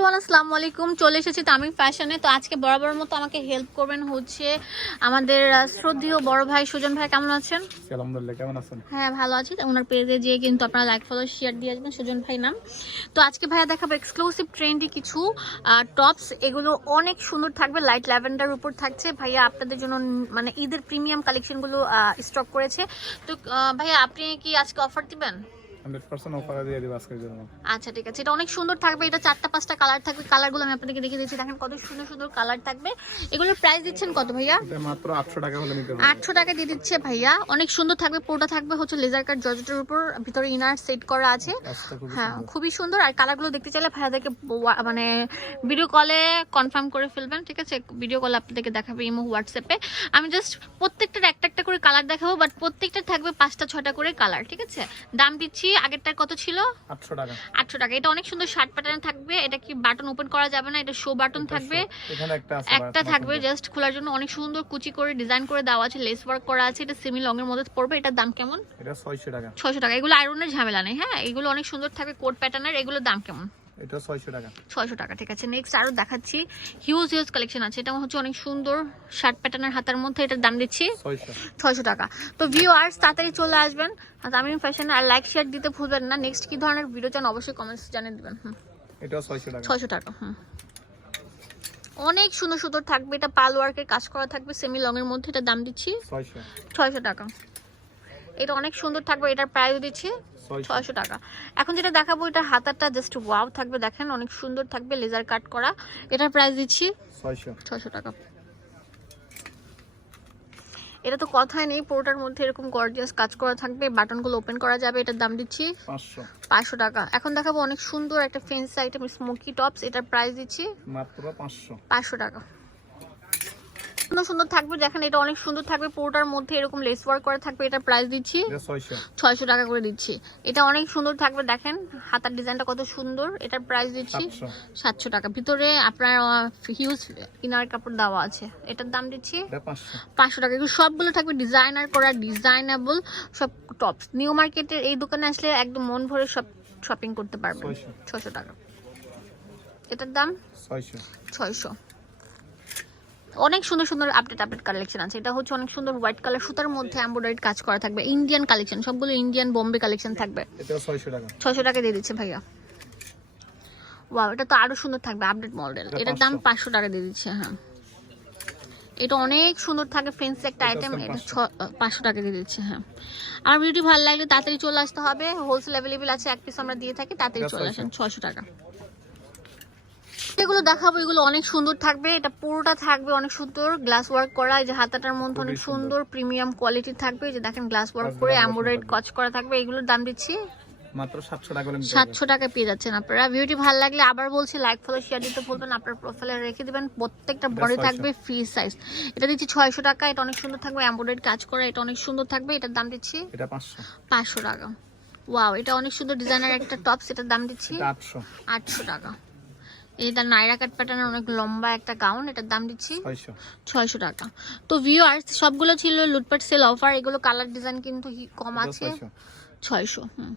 Everyone আসসালামু আলাইকুম। চলে এসেছি তামিম ফ্যাশনে। তো আজকে বরাবর মতো আমাকে হেল্প করবেন হচ্ছে আমাদের শ্রদ্ধেয় বড় ভাই সুজন ভাই কেমন আছেন? আলহামদুলিল্লাহ কেমন আছেন? হ্যাঁ ভালো আছি। তো ওনার পেজে যেয়ে কিন্তু আপনারা লাইক ফলো শেয়ার দিয়ে আসবেন সুজন ভাই নাম। তো আজকে ভাইয়া দেখাবো এক্সক্লুসিভ ট্রেন্ডি কিছু টপস এগুলো অনেক সুন্দর থাকবে লাইট ল্যাভেন্ডার উপর থাকছে। ভাইয়া আপনাদের জন্য মানে ঈদের প্রিমিয়াম কালেকশনগুলো স্টক করেছে। তো ভাইয়া আপনি কি আজকে অফার দিবেন? হান্ড্রেড পার্সেন্ট অফার দিয়ে দিব আজকের জন্য। আচ্ছা ঠিক আছে। এটা অনেক সুন্দর থাকবে। এটা চারটা পাঁচটা কালার থাকবে। কালারগুলো আমি আপনাদেরকে দেখিয়ে দিচ্ছি দেখেন কত সুন্দর সুন্দর কালার থাকবে। এগুলোর প্রাইস দিচ্ছেন কত ভাইয়া? মাত্র আটশো টাকা হলে নিতে আটশো টাকা দিয়ে দিচ্ছে ভাইয়া। অনেক সুন্দর থাকবে। পুরোটা থাকবে হচ্ছে লেজার কাট জর্জেটের উপর। ভিতরে ইনার সেট করা আছে। হ্যাঁ খুবই সুন্দর। আর কালারগুলো দেখতে চাইলে ভাইয়াদেরকে মানে ভিডিও কলে কনফার্ম করে ফেলবেন ঠিক আছে? ভিডিও কলে আপনাদেরকে দেখাবে ইমো হোয়াটসঅ্যাপে আমি জাস্ট প্রত্যেকটার একটা একটা কালার দেখাবো বাট প্রত্যেকটা থাকবে পাঁচটা ছটা করে কালার ঠিক আছে? দাম দিচ্ছি আগেরটার কত ছিল? আটশো টাকা। আটশো টাকা। এটা অনেক সুন্দর শার্ট প্যাটার্ন থাকবে। এটা কি বাটন ওপেন করা যাবে না? এটা শো বাটন থাকবে। একটা থাকবে জাস্ট খোলার জন্য। অনেক সুন্দর কুচি করে ডিজাইন করে দেওয়া আছে লেস ওয়ার্ক করা আছে। এটা সেমি লং এর মধ্যে পড়বে। এটার দাম কেমন? এটা ছয়শো টাকা। ছয়শো টাকা। এগুলো আয়রনের ঝামেলা নেই হ্যাঁ? এগুলো অনেক সুন্দর থাকবে কোট প্যাটার্নের এগুলোর দাম কেমন? এটা ছয়শো টাকা। ছয়শো টাকা ঠিক আছে। নেক্সট আরও দেখাচ্ছি। হিউজ হিউজ কালেকশন আছে। এটা হচ্ছে অনেক সুন্দর শার্ট প্যাটার্নের হাতার মধ্যে এটার দাম দিচ্ছি। ছয়শো। ছয়শো টাকা। তো ভিউয়ার্স তাড়াতাড়ি চলে আসবেন। আর আমি ফ্যাশনে আর লাইক শেয়ার দিতে ভুলবেন না। নেক্সট কি ধরনের ভিডিও চান অবশ্যই কমেন্টস জানিয়ে দেবেন। হুম। এটা ছয়শো টাকা। ছয়শো টাকা হুম। অনেক সুন্দর সুন্দর থাকবে। এটা পাল ওয়ার্কের কাজ করা থাকবে। সেমি লং এর মধ্যে এটা দাম দিচ্ছি। ছয়শো। ছয়শো টাকা। এটা অনেক সুন্দর থাকবে এটার প্রাইস দিচ্ছি ছয়শো। টাকা। এখন যেটা দেখাবো এটা হাতারটা জাস্ট ওয়াও থাকবে দেখেন অনেক সুন্দর থাকবে লেজার কাট করা। এটার প্রাইস দিচ্ছি ছয়শো। টাকা। এটা তো কথাই নেই পুরোটার মধ্যে এরকম গর্জিয়াস কাজ করা থাকবে বাটনগুলো ওপেন করা যাবে এটার দাম দিচ্ছি পাঁচশো। টাকা। এখন দেখাবো অনেক সুন্দর একটা ফেন্স আইটেম স্মোকি টপস এটার প্রাইস দিচ্ছি মাত্র পাঁচশো টাকা। সুন্দর সুন্দর থাকবে দেখেন এটা অনেক সুন্দর থাকবে পুরোটার মধ্যে এরকম লেস ওয়ার্ক করা থাকবে এটার প্রাইস দিচ্ছি ছয়শো। টাকা করে দিচ্ছি। এটা অনেক সুন্দর থাকবে দেখেন হাতার ডিজাইনটা কত সুন্দর এটার প্রাইস দিচ্ছি সাতশো। টাকা। ভিতরে আপনার হিউজ ইনার কাপড় দেওয়া আছে এটার দাম দিচ্ছি পাঁচশো। টাকা। কিন্তু সবগুলো থাকবে ডিজাইনার করা ডিজাইনেবল সব টপস নিউ মার্কেটের এই দোকানে আসলে একদম মন ভরে সব শপিং করতে পারবেন। ছয়শো টাকা। এটার দাম ছয়শো। ছয়শো। অনেক সুন্দর সুন্দর আপডেট আপডেট কালেকশন আছে। এটা হচ্ছে অনেক সুন্দর হোয়াইট কালার সুতার মধ্যে এমব্রয়ডারি কাজ করা থাকবে। ইন্ডিয়ান কালেকশন সবগুলো ইন্ডিয়ান বোম্বে কালেকশন থাকবে। এটা ছয়শো টাকা। দিয়ে দিচ্ছে ভাইয়া। ওয়াও এটা তো আরও সুন্দর থাকবে আপডেট মডেল এটার দাম 500 পাঁচশো টাকা দিয়ে দিচ্ছে হ্যাঁ। এটা অনেক সুন্দর থাকে ফেন্সি একটা আইটেম এটা 500 পাঁচশো টাকা দিয়ে দিচ্ছে হ্যাঁ। আমার ভিডিও ভালো লাগলে তাড়াতাড়ি চলে আসতে হবে। হোলসেল অ্যাভেলেবেল আছে এক পিস আমরা দিয়ে থাকি তাড়াতাড়ি চলে 600 আসেন ছয়শো টাকা। এগুলো দেখাবো এগুলো অনেক সুন্দর থাকবে। এটা পুরোটা থাকবে অনেক সুন্দর। গ্লাস ওয়ার্ক করা এই যে হাতাটার মধ্যে অনেক সুন্দর। প্রিমিয়াম কোয়ালিটি থাকবে। এই যে দেখেন গ্লাস ওয়ার্ক করে সুন্দর কাজ করা থাকবে। এগুলোর দাম দিচ্ছি মাত্র সাতশো টাকা হলে নিতে হবে। সাতশো টাকা পেয়ে যাচ্ছেন আপনারা। ভিডিওটি ভালো লাগলে আবার বলছি লাইক ফলো শেয়ার দিতে বলবেন আপনার প্রোফাইলে রেখে দিবেন। প্রত্যেকটা বডি থাকবে ফ্রি সাইজ এটা দিচ্ছি ছয়শো টাকা। এটা অনেক সুন্দর থাকবে। এমব্রয়ডারি কাজ করা এটা অনেক সুন্দর থাকবে। এটার দাম দিচ্ছি এটা পাঁচশো। পাঁচশো টাকা। ওয়াও এটা অনেক সুন্দর ডিজাইনার একটা টপস এটার দাম দিচ্ছি এটা আটশো। আটশো নাইরা কাট প্যাটার্নের অনেক লম্বা একটা গাউন এটার দাম দিচ্ছি ছয়শো। টাকা। তো ভিউয়ার্স সবগুলো ছিল লুটপাট সেল অফার এগুলো কালার ডিজাইন কিন্তু কম আছে। ছয়শো। ছয়শো হুম।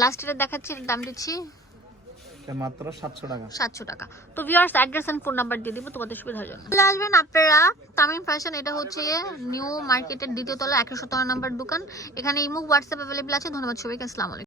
লাস্ট এটা দেখাচ্ছি এটার দাম দিচ্ছি মাত্র সাতশো টাকা। সাতশো টাকা। তো viewers address and phone number দিয়ে দিব তোমাদের সুবিধার জন্য। চলে আসবেন আপনারা তামিম ফ্যাশন এটা হচ্ছে নিউ মার্কেটের দ্বিতীয় তলা একশো সতেরো নাম্বার দোকান। এখানে ইমুক হোয়াটসঅ্যাপ অ্যাভেলেবল আছে। ধন্যবাদ সবাইকে আসসালামু আলাইকুম।